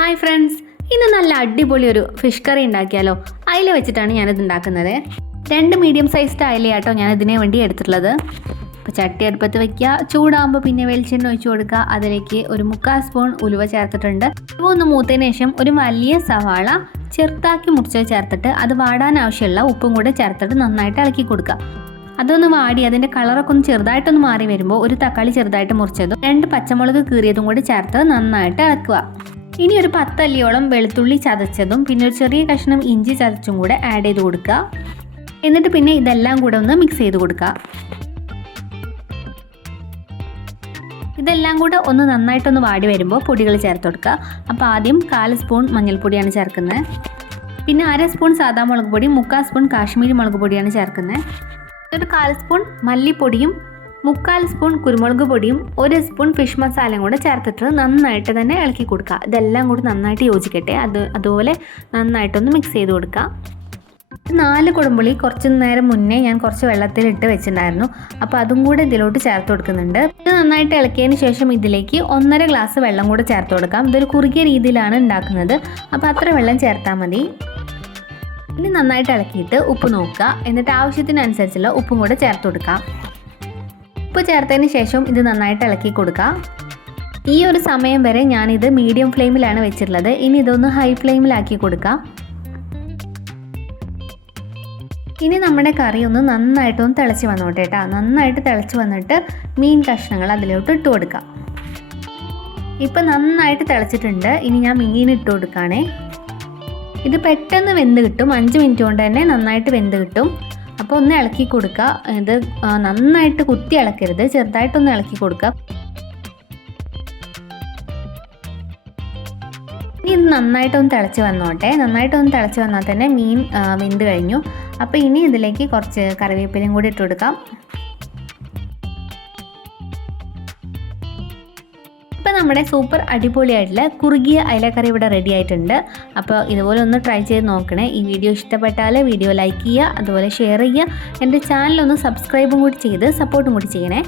Hi friends, ഇന്ന് നല്ല അടിപൊളി ഒരു ഫിഷ് കറി ഉണ്ടാക്കിയാലോ. അയില വെച്ചിട്ടാണ് ഞാനിത് ഉണ്ടാക്കുന്നത്. 2 മീഡിയം സൈസ്ഡ് അയിലയാട്ടോ ഞാൻ ഇതിനെ വേണ്ടി എടുത്തിട്ടുള്ളത്. അപ്പോൾ ചട്ടി അടുപ്പത്ത് വയ്ക്കുക. ചൂടാകുമ്പോൾ പിന്നെ വെളിച്ചെണ്ണ ഒഴിച്ചു കൊടുക്കുക. അതിലേക്ക് ഒരു 3/4 സ്പൂൺ ഉലുവ ചേർത്തിട്ടുണ്ട്. ഉലുവ ഒന്ന് മൂത്തതിന് ശേഷം ഒരു വലിയ സവാള ചെറുതാക്കി മുറിച്ച് ചേർത്തിട്ട് അത് വാടാൻ ആവശ്യമുള്ള ഉപ്പും കൂടെ ചേർത്തിട്ട് നന്നായിട്ട് ഇളക്കി കൊടുക്കുക. അതൊന്ന് വാടി അതിൻ്റെ കളറൊക്കെ ഒന്ന് ചെറുതായിട്ടൊന്ന് മാറി വരുമ്പോൾ ഒരു തക്കാളി ചെറുതായിട്ട് മുറിച്ചതും 2 പച്ചമുളക് കീറിയതും കൂടി ചേർത്ത് നന്നായിട്ട് ഇളക്കുക. ഇനി ഒരു 10 അല്ലിയോളം വെളുത്തുള്ളി ചതച്ചതും പിന്നെ ഒരു ചെറിയ കഷ്ണം ഇഞ്ചി ചതച്ചും കൂടെ ആഡ് ചെയ്ത് കൊടുക്കുക. എന്നിട്ട് പിന്നെ ഇതെല്ലാം കൂടെ ഒന്ന് മിക്സ് ചെയ്ത് കൊടുക്കുക. ഇതെല്ലാം കൂടെ ഒന്ന് നന്നായിട്ടൊന്ന് വാടി വരുമ്പോൾ പൊടികൾ ചേർത്ത് കൊടുക്കുക. അപ്പോൾ ആദ്യം 1/4 സ്പൂൺ മഞ്ഞൾപ്പൊടിയാണ് ചേർക്കുന്നത്. പിന്നെ 1/2 സ്പൂൺ സാദാ മുളക് പൊടി, 3/4 സ്പൂൺ കാശ്മീരി മുളക് പൊടിയാണ് ചേർക്കുന്നത്. ഒരു 1/4 സ്പൂൺ മല്ലിപ്പൊടിയും 3/4 സ്പൂൺ കുരുമുളക് പൊടിയും 1 സ്പൂൺ ഫിഷ് മസാലയും കൂടെ ചേർത്തിട്ട് നന്നായിട്ട് തന്നെ ഇളക്കി കൊടുക്കുക. ഇതെല്ലാം കൂടി നന്നായിട്ട് യോജിക്കട്ടെ. അതുപോലെ നന്നായിട്ടൊന്ന് മിക്സ് ചെയ്ത് കൊടുക്കുക. 4 കുടംപുളി കുറച്ച് നേരം മുന്നേ ഞാൻ കുറച്ച് വെള്ളത്തിലിട്ട് വെച്ചിട്ടുണ്ടായിരുന്നു. അപ്പോൾ അതും കൂടെ ഇതിലോട്ട് ചേർത്ത് കൊടുക്കുന്നുണ്ട്. ഇത് നന്നായിട്ട് ഇളക്കിയതിന് ശേഷം ഇതിലേക്ക് 1.5 ഗ്ലാസ് വെള്ളം കൂടെ ചേർത്ത് കൊടുക്കാം. ഇതൊരു കുറുകിയ രീതിയിലാണ് ഉണ്ടാക്കുന്നത്. അപ്പോൾ അത്ര വെള്ളം ചേർത്താൽ മതി. ഇനി നന്നായിട്ട് ഇളക്കിയിട്ട് ഉപ്പ് നോക്കുക. എന്നിട്ട് ആവശ്യത്തിനനുസരിച്ചുള്ള ഉപ്പും കൂടെ ചേർത്ത് കൊടുക്കാം. ഉപ്പ് ചേർത്തതിന് ശേഷം ഇത് നന്നായിട്ട് ഇളക്കി കൊടുക്കുക. ഈ ഒരു സമയം വരെ ഞാനിത് മീഡിയം ഫ്ലെയിമിലാണ് വെച്ചിട്ടുള്ളത്. ഇനി ഇതൊന്ന് ഹൈ ഫ്ലെയിമിലാക്കി കൊടുക്കാം. ഇനി നമ്മുടെ കറി ഒന്ന് നന്നായിട്ടൊന്ന് തിളച്ച് വന്നോട്ടെ കേട്ടോ. നന്നായിട്ട് തിളച്ച് വന്നിട്ട് മീൻ കഷ്ണങ്ങൾ അതിലോട്ട് ഇട്ട് കൊടുക്കാം. ഇപ്പം നന്നായിട്ട് തിളച്ചിട്ടുണ്ട്. ഇനി ഞാൻ മീൻ ഇട്ട് കൊടുക്കുകയാണേ. ഇത് പെട്ടെന്ന് വെന്ത് കിട്ടും. 5 മിനിറ്റ് കൊണ്ട് തന്നെ നന്നായിട്ട് വെന്ത് കിട്ടും. അപ്പോൾ ഒന്ന് ഇളക്കി കൊടുക്കുക. ഇത് നന്നായിട്ട് കുത്തി ഇളക്കരുത്, ചെറുതായിട്ടൊന്ന് ഇളക്കി കൊടുക്കുക. ഇനി ഇത് നന്നായിട്ടൊന്ന് തിളച്ച് വന്നോട്ടെ. നന്നായിട്ടൊന്ന് തിളച്ച് വന്നാൽ തന്നെ മീൻ വെന്ത് കഴിഞ്ഞു. അപ്പോൾ ഇനി ഇതിലേക്ക് കുറച്ച് കറിവേപ്പിലയും കൂടി ഇട്ട് കൊടുക്കാം. ഇപ്പോൾ നമ്മുടെ സൂപ്പർ അടിപൊളിയായിട്ടുള്ള കുറുകിയ അയിലക്കറി ഇവിടെ റെഡി ആയിട്ടുണ്ട്. അപ്പോൾ ഇതുപോലെ ഒന്ന് ട്രൈ ചെയ്ത് നോക്കണേ. ഈ വീഡിയോ ഇഷ്ടപ്പെട്ടാൽ വീഡിയോ ലൈക്ക് ചെയ്യുക, അതുപോലെ ഷെയർ ചെയ്യുക. എൻ്റെ ചാനലൊന്ന് സബ്സ്ക്രൈബും കൂടി ചെയ്ത് സപ്പോർട്ടും കൂടി ചെയ്യണേ.